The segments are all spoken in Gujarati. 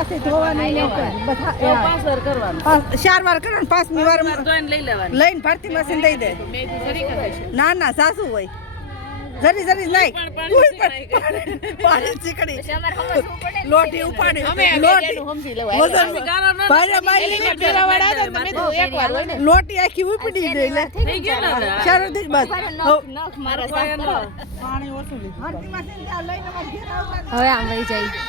પાસે ધોવાની બધા 5 વાર કરવાનું 4 વાર કરવાનું 5મી વાર લઈ લેવાનું લઈને ભરતી મશીન દઈ દે ના ના સાસુ હોય જરી જરી નહીં પાણી ચીકડી લોટી ઉપાડી લોટી આખી ઉપડી ગઈ લે ચારો દી બસ પાણી ઓછું હવે આમ વહી જાય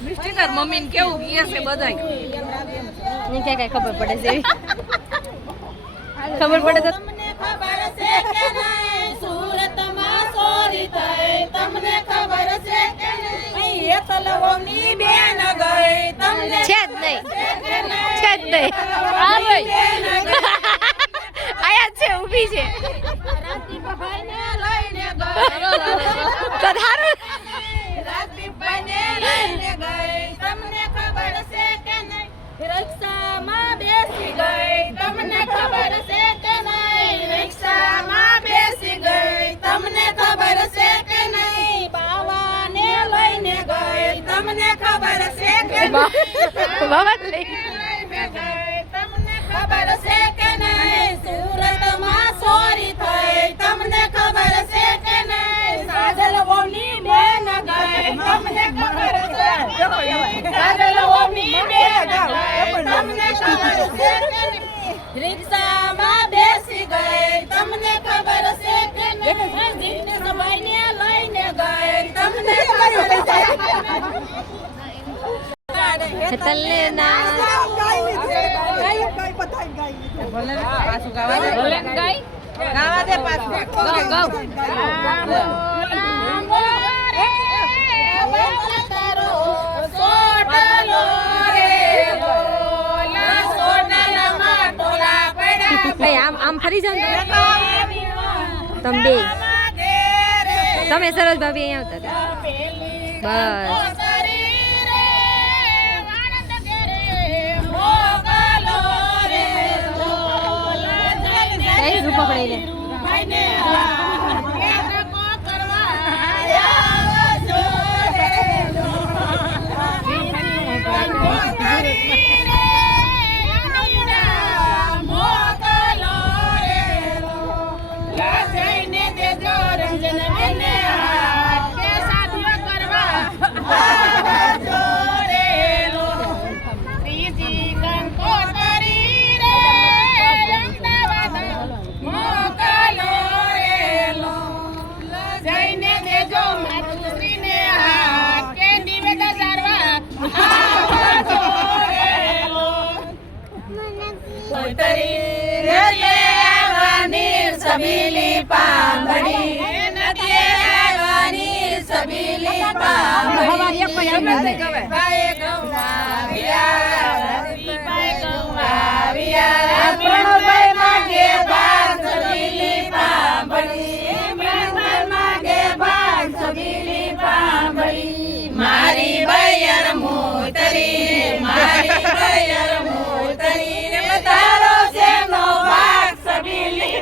મિસ્ટર મમ્મી ને કેવું કહે છે બધાય ને કે કઈ ખબર પડે છે ખબર પડે તો તમને ખબર છે કે નહીં સુરતમાં ચોરી થઈ તમને ખબર છે કે નહીં એ તલવની બેન ગઈ તમને છે જ નહીં છે જ નહીં આ ભાઈ આયા છે ઊભી છે રાતીભાઈને લઈને ગઈ તો ધારું રાતીભાઈને લઈને ગઈ તમને ખબર છે કે નહીં રિક્ષામાં બેસી ગઈ તમને ખબર છે કે નહીં રિક્ષામાં બેસી ગઈ તમને ખબર છે કે નહીં બાવાને લઈને ગઈ તમને ખબર છે કે બાવા લઈ લઈને ગઈ તમને ખબર છે કે નહીં સુરતમાં ચોરી થઈ તમને ખબર છે કે નહીં સાજલવોની બેન ગઈ તમને ખબર છે સાજલવોની બેન ગઈ તમને ખબર છે કે નહીં રિક્ષામાં બેસી ગઈ તમને ખબર છે કે નહીં જીને સભાઈને લઈને ગઈ તમને ખબર છે તલ્લે ના ગાવા દે પાછું ગાવ આમ ફરી જાવ તમે બે તમે સરોજ ભાભી અહીંયા આવતા બસ રૂપા પડી લે सबीली पांगड़ी नदिये आवानी सबीली पांगड़ी पाए गवाविया प्रणव मागे भाग सबीली पांगड़ी प्रणव मागे भाग सबीली पांगड़ी मारी बैयर मोतरी मारी बैयर मोतरी तारो से नो भाग सबीली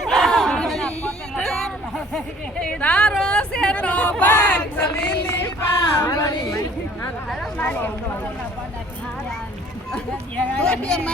तारो से नो भाग सबीली पांगड़ी મને